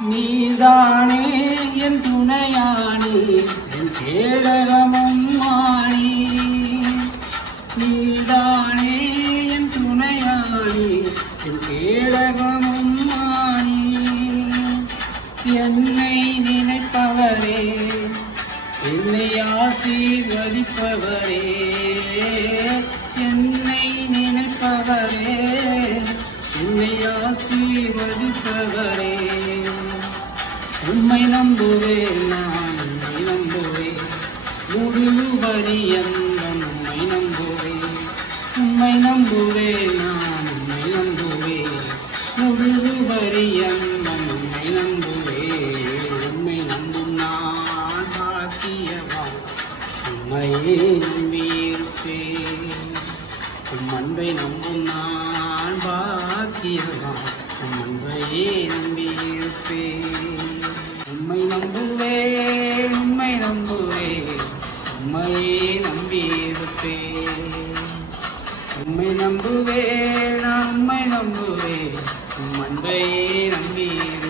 நீதானே என் துணையானி என் கேடகமும் மாணி. நீதானே என் துணையானி என் கேடகமும் மாணி. என்னை நினைப்பவரே என்னை ஆசீர்வதிப்பவரே. என்னை நினைப்பவரே என்னை ஆசீர்வதிப்பவரே. உம்மை நம்புவேன் நான் உம்மை நம்புவேன் முடிவு பரியந்தம் உம்மை நம்புவேன். உம்மை நம்புவேன் நான் உம்மை நம்புவேன் முடிவு பரியந்தம் உம்மை நம்புவேன். உம்மை நம்பும் நான் பாக்கியவான் உம்மையே நம்பியிருப்பேன். உம் அன்பை நம்பும் நான் பாக்கியவான் உம் அன்பையே நம்பியிருப்பேன். உம்மை நம்புவேன் உம்மை நம்புவேன் உம்மையே நம்பியிருப்பேன். உம்மை நம்புவேன் நான் உம்மை நம்புவேன் உம் அன்பையே நம்பியிருப்பேன்.